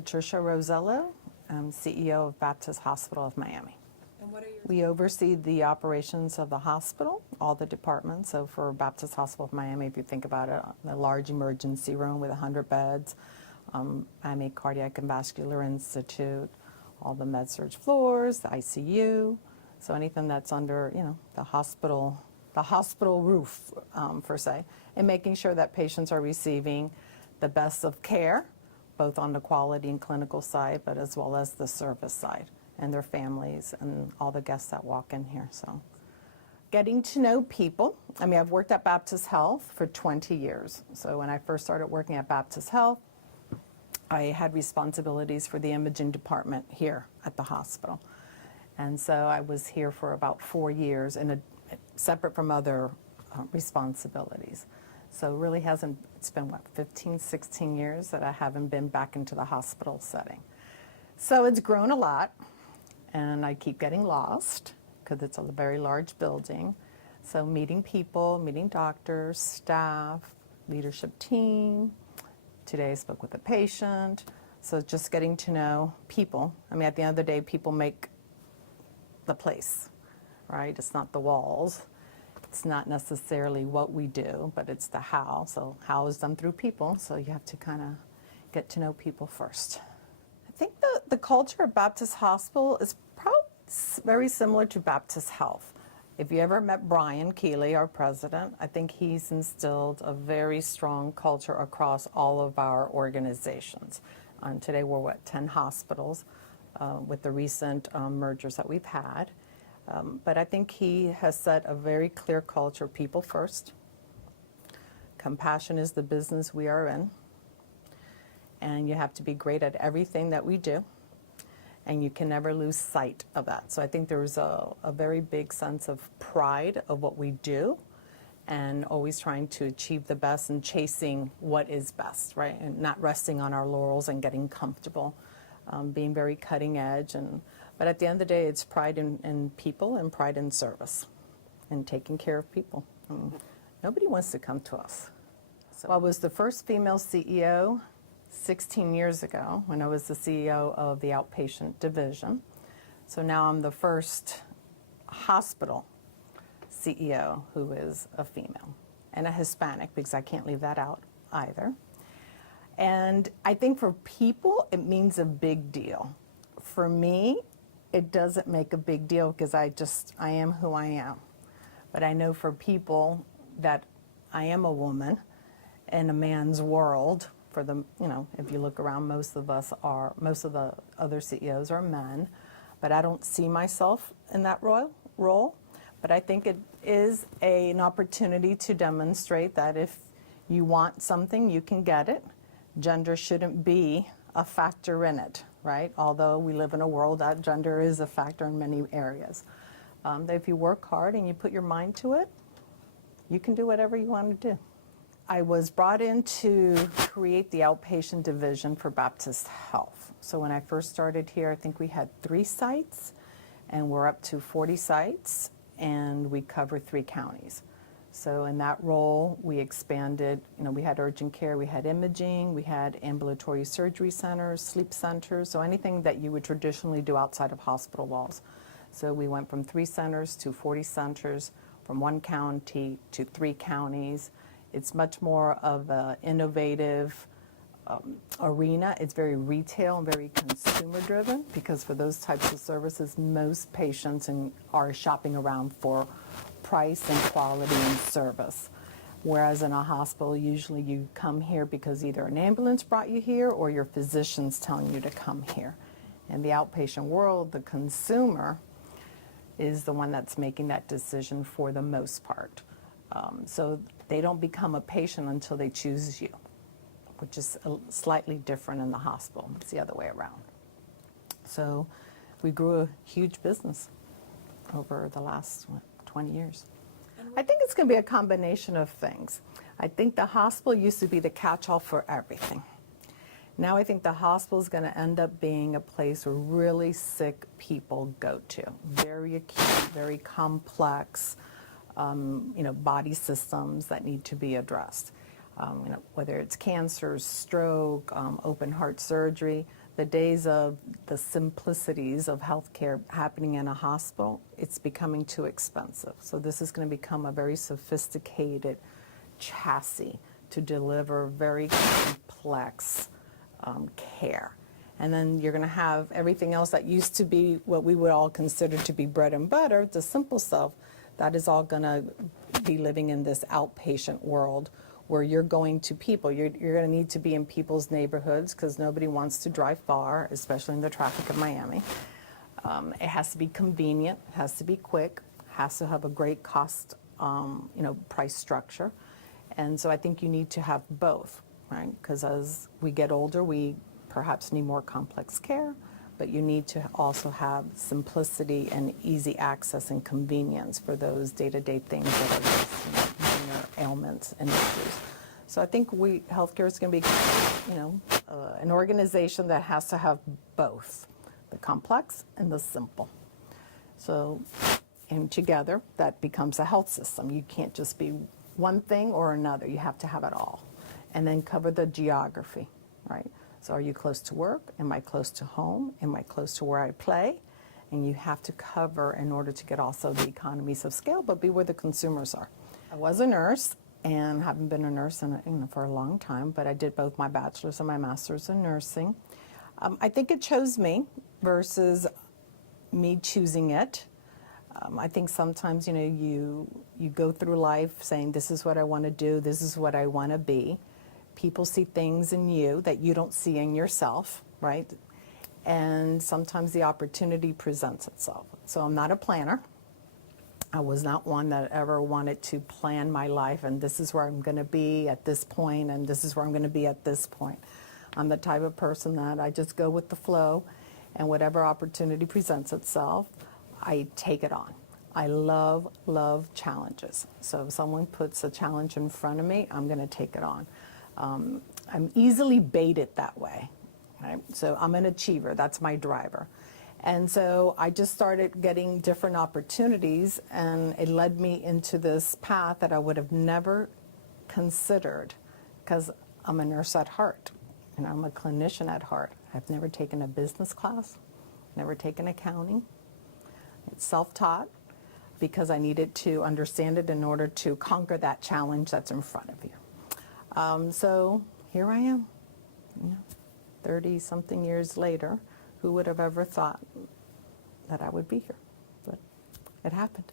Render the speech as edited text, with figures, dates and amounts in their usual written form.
Patricia Rosello. I'm CEO of Baptist Hospital of Miami. And what are your... We oversee the operations of the hospital, all the departments. So for Baptist Hospital of Miami, if you think about it, a large emergency room with 100 beds, Miami Cardiac and Vascular Institute, all the med-surg floors, the ICU, so anything that's under, the hospital roof, per se, and making sure that patients are receiving the best of care, both on the quality and clinical side, but as well as the service side, and their families and all the guests that walk in here. So getting to know people. I've worked at Baptist Health for 20 years. So when I first started working at Baptist Health, I had responsibilities for the imaging department here at the hospital. And so I was here for about 4 years, separate from other responsibilities. So really it's been 15, 16 years that I haven't been back into the hospital setting. So it's grown a lot, and I keep getting lost because it's a very large building. So meeting people, meeting doctors, staff, leadership team. Today I spoke with a patient. So just getting to know people. At the end of the day, people make the place, right? It's not the walls. It's not necessarily what we do, but it's the how. So how is done through people, so you have to kind of get to know people first. I think the culture of Baptist Hospital is probably very similar to Baptist Health. If you ever met Brian Keeley, our president, I think he's instilled a very strong culture across all of our organizations. Today we're 10 hospitals with the recent mergers that we've had. But I think he has set a very clear culture, people first. Compassion is the business we are in. And you have to be great at everything that we do. And you can never lose sight of that. So I think there's a very big sense of pride of what we do and always trying to achieve the best and chasing what is best, right? And not resting on our laurels and getting comfortable, being very cutting edge. But at the end of the day, it's pride in people and pride in service and taking care of people. Nobody wants to come to us. So I was the first female CEO 16 years ago when I was the CEO of the outpatient division. So now I'm the first hospital CEO who is a female and a Hispanic, because I can't leave that out either. And I think for people, it means a big deal. For me, it doesn't make a big deal because I am who I am. But I know for people that I am a woman in a man's world. For the, if you look around, most of the other CEOs are men, but I don't see myself in that role. But I think it is an opportunity to demonstrate that if you want something, you can get it. Gender shouldn't be a factor in it, right? Although we live in a world that gender is a factor in many areas. That if you work hard and you put your mind to it, you can do whatever you want to do. I was brought in to create the outpatient division for Baptist Health. So when I first started here, I think we had 3 sites, and we're up to 40 sites, and we cover 3 counties. So in that role, we expanded, we had urgent care, we had imaging, we had ambulatory surgery centers, sleep centers, so anything that you would traditionally do outside of hospital walls. So we went from 3 centers to 40 centers, from 1 county to 3 counties. It's much more of an innovative arena. It's very retail and very consumer driven, because for those types of services, most patients are shopping around for price and quality and service. Whereas in a hospital, usually you come here because either an ambulance brought you here or your physician's telling you to come here. In the outpatient world, the consumer is the one that's making that decision for the most part. So they don't become a patient until they choose you, which is slightly different in the hospital. It's the other way around. So we grew a huge business over the last 20 years. I think it's going to be a combination of things. I think the hospital used to be the catch-all for everything. Now I think the hospital is going to end up being a place where really sick people go to. Very acute, very complex, body systems that need to be addressed. Whether it's cancer, stroke, open heart surgery, the days of the simplicities of healthcare happening in a hospital, it's becoming too expensive. So this is going to become a very sophisticated chassis to deliver very complex care. And then you're going to have everything else that used to be what we would all consider to be bread and butter, the simple stuff, that is all going to be living in this outpatient world where you're going to people. You're going to need to be in people's neighborhoods because nobody wants to drive far, especially in the traffic of Miami. It has to be convenient, it has to be quick, has to have a great cost, price structure. And so I think you need to have both, right? Because as we get older, we perhaps need more complex care, but you need to also have simplicity and easy access and convenience for those day-to-day things that are just, minor ailments and issues. So I think healthcare is going to be, an organization that has to have both, the complex and the simple. So, and together, that becomes a health system. You can't just be one thing or another. You have to have it all. And then cover the geography, right? So are you close to work? Am I close to home? Am I close to where I play? And you have to cover in order to get also the economies of scale, but be where the consumers are. I was a nurse and haven't been a nurse for a long time, but I did both my bachelor's and my master's in nursing. I think it chose me versus me choosing it. I think sometimes, you go through life saying, this is what I want to do, this is what I want to be. People see things in you that you don't see in yourself, right? And sometimes the opportunity presents itself. So I'm not a planner. I was not one that ever wanted to plan my life and this is where I'm going to be at this point and this is where I'm going to be at this point. I'm the type of person that I just go with the flow, and whatever opportunity presents itself, I take it on. I love challenges. So if someone puts a challenge in front of me, I'm going to take it on. I'm easily baited that way. Right? So I'm an achiever. That's my driver. And so I just started getting different opportunities, and it led me into this path that I would have never considered because I'm a nurse at heart. And I'm a clinician at heart. I've never taken a business class, never taken accounting. It's self-taught because I needed to understand it in order to conquer that challenge that's in front of you. So here I am, 30-something years later. Who would have ever thought that I would be here? But it happened.